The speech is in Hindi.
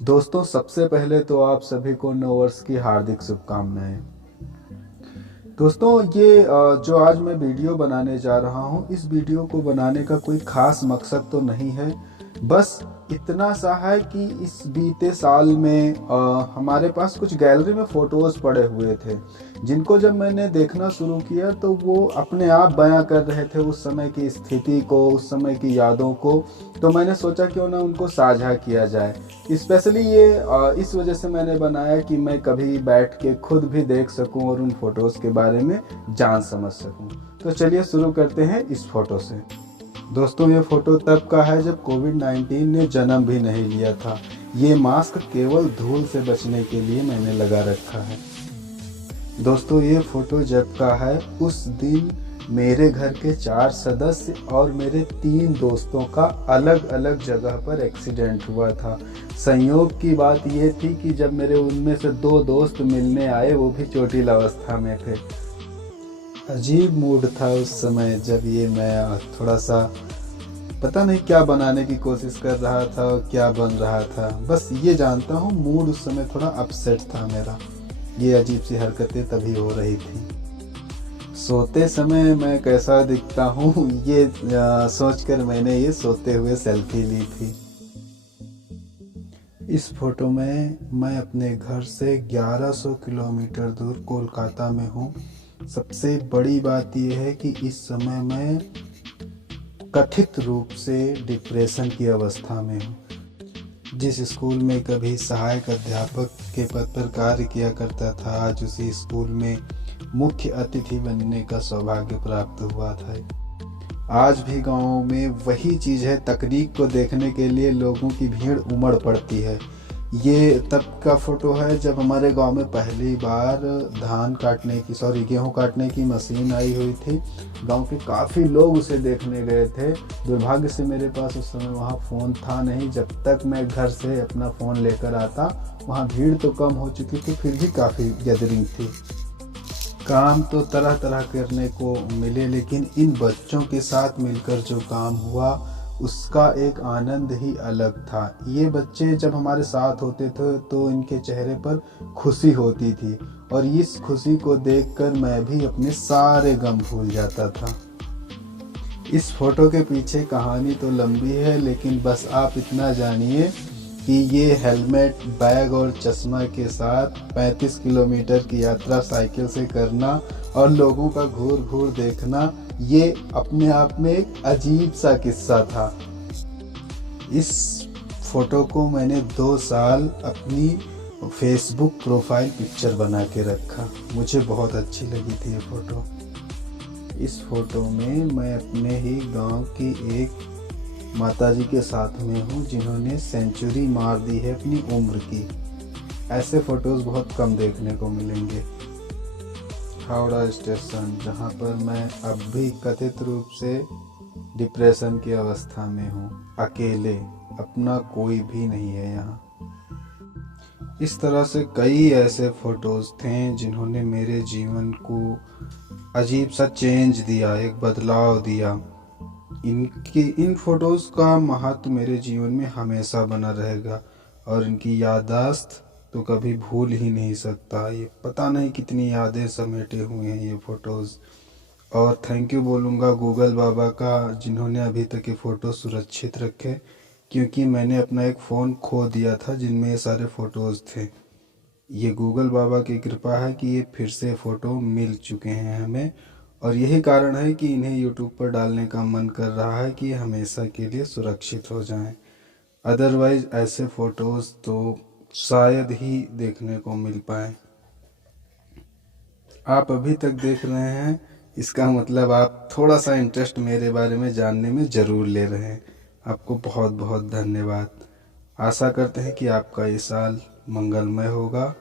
दोस्तों, सबसे पहले तो आप सभी को नववर्ष की हार्दिक शुभकामनाएं। दोस्तों, ये जो आज मैं वीडियो बनाने जा रहा हूँ, इस वीडियो को बनाने का कोई ख़ास मकसद तो नहीं है। बस इतना सा है कि इस बीते साल में हमारे पास कुछ गैलरी में फ़ोटोज़ पड़े हुए थे, जिनको जब मैंने देखना शुरू किया तो वो अपने आप बयां कर रहे थे उस समय की स्थिति को, उस समय की यादों को। तो मैंने सोचा क्यों ना उनको साझा किया जाए। स्पेशली ये इस वजह से मैंने बनाया कि मैं कभी बैठ के खुद भी देख सकूं और उन फ़ोटोज़ के बारे में जान समझ सकूं। तो चलिए शुरू करते हैं इस फ़ोटो से। दोस्तों, ये फ़ोटो तब का है जब कोविड-19 ने जन्म भी नहीं लिया था। ये मास्क केवल धूल से बचने के लिए मैंने लगा रखा है। दोस्तों, ये फ़ोटो जब का है, उस दिन मेरे घर के 4 सदस्य और मेरे 3 दोस्तों का अलग अलग जगह पर एक्सीडेंट हुआ था। संयोग की बात ये थी कि जब मेरे उनमें से 2 दोस्त मिलने आए, वो भी चोटिल अवस्था में थे। अजीब मूड था उस समय जब ये मैं थोड़ा सा पता नहीं क्या बनाने की कोशिश कर रहा था और क्या बन रहा था। बस ये जानता हूँ मूड उस समय थोड़ा अपसेट था मेरा। ये अजीब सी हरकतें तभी हो रही थी। सोते समय मैं कैसा दिखता हूँ ये सोचकर मैंने ये सोते हुए सेल्फी ली थी। इस फोटो में मैं अपने घर से 1100 किलोमीटर दूर कोलकाता में हूँ। सबसे बड़ी बात यह है कि इस समय मैं कथित रूप से डिप्रेशन की अवस्था में हूँ। जिस स्कूल में कभी सहायक अध्यापक के पद पर कार्य किया करता था, आज उसी स्कूल में मुख्य अतिथि बनने का सौभाग्य प्राप्त हुआ था। आज भी गाँव में वही चीज़ है, तकनीक को देखने के लिए लोगों की भीड़ उमड़ पड़ती है। ये तब का फ़ोटो है जब हमारे गांव में पहली बार गेहूं काटने की मशीन आई हुई थी। गांव के काफ़ी लोग उसे देखने गए थे। दुर्भाग्य से मेरे पास उस समय वहां फ़ोन था नहीं। जब तक मैं घर से अपना फ़ोन लेकर आता, वहां भीड़ तो कम हो चुकी थी, फिर भी काफ़ी गैदरिंग थी। काम तो तरह तरह करने को मिले, लेकिन इन बच्चों के साथ मिलकर जो काम हुआ उसका एक आनंद ही अलग था। ये बच्चे जब हमारे साथ होते थे तो इनके चेहरे पर खुशी होती थी, और इस खुशी को देखकर मैं भी अपने सारे गम भूल जाता था। इस फोटो के पीछे कहानी तो लंबी है, लेकिन बस आप इतना जानिए कि ये हेलमेट, बैग और चश्मा के साथ 35 किलोमीटर की यात्रा साइकिल से करना और लोगों का घूर घूर देखना, ये अपने आप में एक अजीब सा किस्सा था। इस फोटो को मैंने 2 साल अपनी फेसबुक प्रोफाइल पिक्चर बना के रखा। मुझे बहुत अच्छी लगी थी ये फ़ोटो। इस फोटो में मैं अपने ही गांव की एक माताजी के साथ में हूँ, जिन्होंने सेंचुरी मार दी है अपनी उम्र की। ऐसे फ़ोटोज़ बहुत कम देखने को मिलेंगे। हावड़ा स्टेशन, जहाँ पर मैं अब भी कथित रूप से डिप्रेशन की अवस्था में हूँ, अकेले, अपना कोई भी नहीं है यहाँ। इस तरह से कई ऐसे फ़ोटोज़ थे जिन्होंने मेरे जीवन को अजीब सा चेंज दिया, एक बदलाव दिया। इन फ़ोटोज़ का महत्व मेरे जीवन में हमेशा बना रहेगा, और इनकी याददाश्त तो कभी भूल ही नहीं सकता। ये पता नहीं कितनी यादें समेटे हुए हैं ये फ़ोटोज़। और थैंक यू बोलूँगा गूगल बाबा का, जिन्होंने अभी तक ये फ़ोटो सुरक्षित रखे, क्योंकि मैंने अपना एक फ़ोन खो दिया था जिनमें ये सारे फ़ोटोज़ थे। ये गूगल बाबा की कृपा है कि ये फिर से फ़ोटो मिल चुके हैं हमें, और यही कारण है कि इन्हें यूट्यूब पर डालने का मन कर रहा है कि ये हमेशा के लिए सुरक्षित हो जाएं। अदरवाइज़ ऐसे फ़ोटोज़ तो शायद ही देखने को मिल पाए। आप अभी तक देख रहे हैं, इसका मतलब आप थोड़ा सा इंटरेस्ट मेरे बारे में जानने में ज़रूर ले रहे हैं। आपको बहुत बहुत धन्यवाद। आशा करते हैं कि आपका ये साल मंगलमय होगा।